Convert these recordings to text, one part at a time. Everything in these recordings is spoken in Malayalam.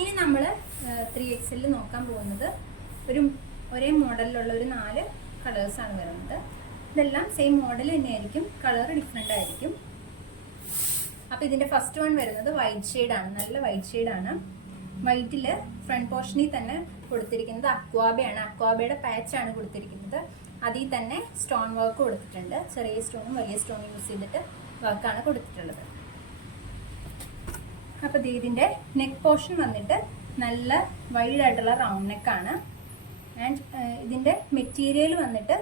ഇനി നമ്മൾ ത്രീ എക്സിൽ നോക്കാൻ പോകുന്നത് ഒരു ഒരേ മോഡലിലുള്ള ഒരു നാല് കളേഴ്സാണ് വരുന്നത്. ഇതെല്ലാം സെയിം മോഡൽ തന്നെയായിരിക്കും കളർ ഡിഫറെന്റ് ആയിരിക്കും. അപ്പോൾ ഇതിന്റെ ഫസ്റ്റ് വൺ വരുന്നത് വൈറ്റ് ഷെയ്ഡാണ് നല്ല വൈറ്റ് ഷെയ്ഡാണ് വൈറ്റിൽ ഫ്രണ്ട് പോർഷനിൽ തന്നെ കൊടുത്തിരിക്കുന്നത് അക്വാബയാണ് അക്വാബയുടെ പാച്ചാണ് കൊടുത്തിരിക്കുന്നത്. അതിൽ തന്നെ സ്റ്റോൺ വർക്ക് കൊടുത്തിട്ടുണ്ട്. ചെറിയ സ്റ്റോണും വലിയ സ്റ്റോണും യൂസ് ചെയ്തിട്ട് വർക്കാണ് കൊടുത്തിട്ടുള്ളത്. അപ്പോൾ ഇതിന്റെ നെക്ക് പോർഷൻ വന്നിട്ട് നല്ല വൈഡ് ആയിട്ടുള്ള റൗണ്ട് നെക്കാണ് ആൻഡ് ഇതിന്റെ മെറ്റീരിയൽ വന്നിട്ട്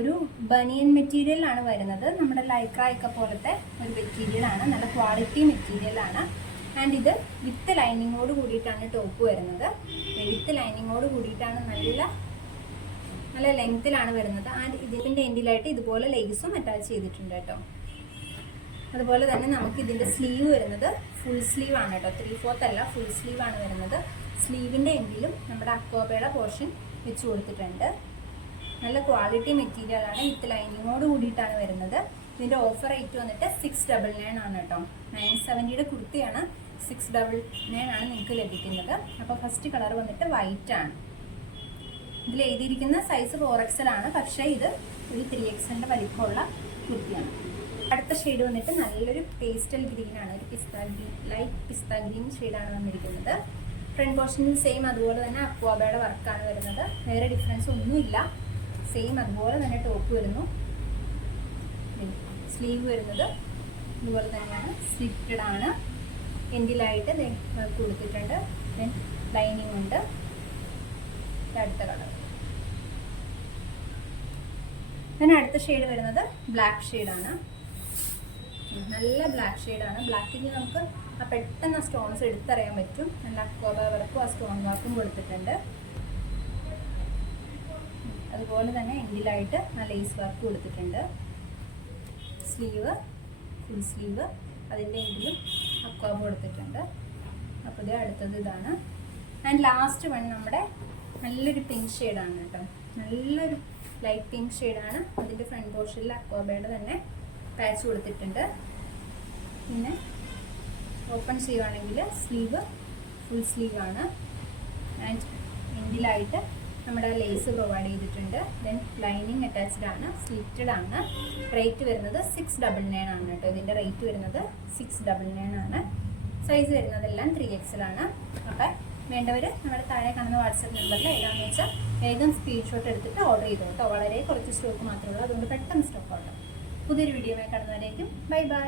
ഒരു ബനിയൻ മെറ്റീരിയൽ ആണ് വരുന്നത്. നമ്മുടെ ലൈക്രായൊക്കെ പോലത്തെ ഒരു മെറ്റീരിയലാണ് നല്ല ക്വാളിറ്റി മെറ്റീരിയലാണ് ആൻഡ് ഇത് വിത്ത് ലൈനിങ്ങോട് കൂടിയിട്ടാണ് ടോപ്പ് വരുന്നത്. വിത്ത് ലൈനിങ്ങോട് കൂടിയിട്ടാണ് നല്ല നല്ല ലെങ്ത്തിലാണ് വരുന്നത്. ആൻഡ് ഇതിന്റെ എൻഡിലായിട്ട് ഇതുപോലെ ലേസും അറ്റാച്ച് ചെയ്തിട്ടുണ്ട് കേട്ടോ. അതുപോലെ തന്നെ നമുക്ക് ഇതിന്റെ സ്ലീവ് വരുന്നത് ഫുൾ സ്ലീവ് ആണ് കേട്ടോ. ത്രീ ഫോർത്ത് അല്ല ഫുൾ സ്ലീവ് ആണ് വരുന്നത്. സ്ലീവിന്റെ എങ്കിലും നമ്മുടെ അക്കോബയുടെ പോർഷൻ വെച്ച് കൊടുത്തിട്ടുണ്ട്. നല്ല ക്വാളിറ്റി മെറ്റീരിയലാണ് വിത്ത് ലൈനിങ്ങോട് കൂടിയിട്ടാണ് വരുന്നത്. ഇതിന്റെ ഓഫർ റേറ്റ് വന്നിട്ട് സിക്സ് ഡബിൾ നയൻ ആണ് കേട്ടോ. നയൻ സെവന്റിയുടെ കുർത്തിയാണ് സിക്സ് ഡബിൾ നയൻ ആണ് നിങ്ങൾക്ക് ലഭിക്കുന്നത്. അപ്പോൾ ഫസ്റ്റ് കളർ വന്നിട്ട് വൈറ്റ് ആണ്. ഇതിൽ എഴുതിയിരിക്കുന്ന സൈസ് ഫോർ എക്സൽ ആണ്. പക്ഷേ ഇത് ഒരു ത്രീ എക്സലിന്റെ വലിപ്പമുള്ള കുർത്തിയാണ്. അടുത്ത ഷെയ്ഡ് വന്നിട്ട് നല്ലൊരു പേസ്റ്റൽ ഗ്രീൻ ആണ്. ഒരു pista green light pista green ഷെയ്ഡാണ് വന്നിരിക്കുന്നത്. ഫ്രണ്ട് പോർഷനിൽ സെയിം അതുപോലെ തന്നെ അക്വാബയുടെ വർക്കാണ് വരുന്നത്. വേറെ ഡിഫറൻസ് ഒന്നുമില്ല. സെയിം അതുപോലെ തന്നെ ടോപ്പ് വരുന്നു. സ്ലീവ് വരുന്നത് ഇതുപോലെ തന്നെയാണ്. സ്ലിറ്റഡ് ആണ്. എൻഡിലായിട്ട് കൊടുത്തിട്ടുണ്ട്. ദെൻ ലൈനിങ് ഉണ്ട്. അടുത്ത കളർ ഞാൻ അടുത്ത ഷെയ്ഡ് വരുന്നത് ബ്ലാക്ക് ഷെയ്ഡാണ് നല്ല ബ്ലാക്ക് ഷെയ്ഡാണ് ബ്ലാക്കിന് നമുക്ക് ആ പെട്ടെന്ന് ആ സ്റ്റോൺസ് എടുത്തറിയാൻ പറ്റും. നല്ല അക്കോബ വർക്കും ആ സ്റ്റോൺ വർക്കും കൊടുത്തിട്ടുണ്ട്. അതുപോലെ തന്നെ എൻഡിലായിട്ട് ആ ലേസ് വർക്ക് കൊടുത്തിട്ടുണ്ട്. സ്ലീവ് ഫുൾ സ്ലീവ് അതിന്റെ എങ്കിലും അക്കോബ കൊടുത്തിട്ടുണ്ട്. അപ്പോൾ ഇത് അടുത്തത് ഇതാണ്. ആൻഡ് ലാസ്റ്റ് വൺ നമ്മുടെ നല്ലൊരു പിങ്ക് ഷെയ്ഡാണ് കേട്ടോ. നല്ലൊരു ലൈറ്റ് പിങ്ക് ഷെയ്ഡാണ് അതിന്റെ ഫ്രണ്ട് പോർഷനിൽ അക്കോബയുടെ തന്നെ പാച്ച് കൊടുത്തിട്ടുണ്ട്. പിന്നെ ഓപ്പൺ ചെയ്യുവാണെങ്കിൽ സ്ലീവ് ഫുൾ സ്ലീവാണ്. ആൻഡ് എൻഡിലായിട്ട് നമ്മുടെ ലേസ് പ്രൊവൈഡ് ചെയ്തിട്ടുണ്ട്. ദെൻ ലൈനിങ് അറ്റാച്ച്ഡ് ആണ് സ്ലിറ്റഡ് ആണ്. റേറ്റ് വരുന്നത് സിക്സ് ഡബിൾ നയൻ ആണ് കേട്ടോ. ഇതിന്റെ റേറ്റ് വരുന്നത് സിക്സ് ഡബിൾ നയൻ ആണ്. സൈസ് വരുന്നതെല്ലാം ത്രീ എക്സിലാണ് അപ്പം വേണ്ടവർ നമ്മുടെ താഴെ കാണുന്ന വാട്സപ്പ് നമ്പറിൽ ഏതാണെന്ന് വെച്ചാൽ വേഗം സ്ക്രീൻഷോട്ട് എടുത്തിട്ട് ഓർഡർ ചെയ്തു കേട്ടോ. വളരെ കുറച്ച് സ്റ്റോക്ക് മാത്രമേ ഉള്ളൂ. അതുകൊണ്ട് പെട്ടെന്ന് സ്റ്റോക്ക് ഓർഡർ പുതിയൊരു വീഡിയോ കാണുന്നവരേക്കും ബൈ ബൈ